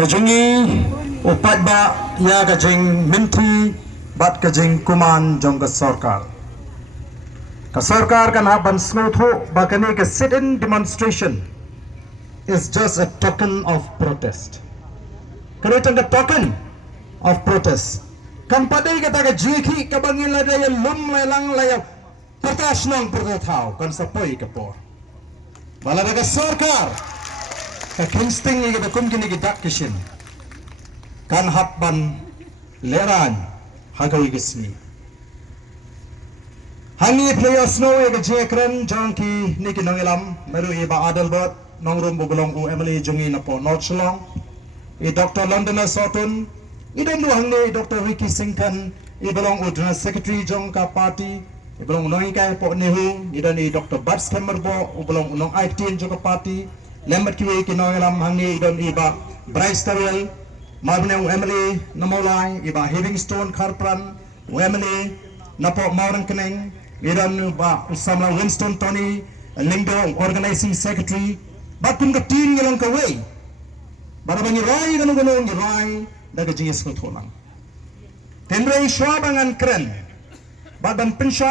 kajungi upat ba ya kajing minti bat kajing kuman jong ka Sorkar. Ka Sorkar kan haban snotho ba kani ka sit-in demonstration is just a token of protest. Kani tang ka token of protest. Kan padai kata ka jiki ka bangin la daya lum lang laya pertas nong pertathau kan sapoi ka por. Bala ka Sorkar ka kinsting ni kita kum kini kita kishin kan hapban Lehrain hagawi gismi hangi player snow e ke jekran jangki niki nangilam meru iba adalbot nongrum bugulong u emily jungi na po north shalong e dr londoner sotun idon du hangne dr ricky singkan e belong u general secretary jong ka party e belong nongi kai po nehu idon e dr bats kemerbo u belong unong 18 jong ka party lembat kiwe kinongilam hangi idon iba bryce tarwell mabne u emily namolai iba livingstone kharpran u emily napo mauran keneng idon ba samla winston tony lingdo organizing secretary bakun ka team ngilang kawei barabangi rai ganu ngi rai daga jingis ko tholang tenrei shwabangan kren badan pensyai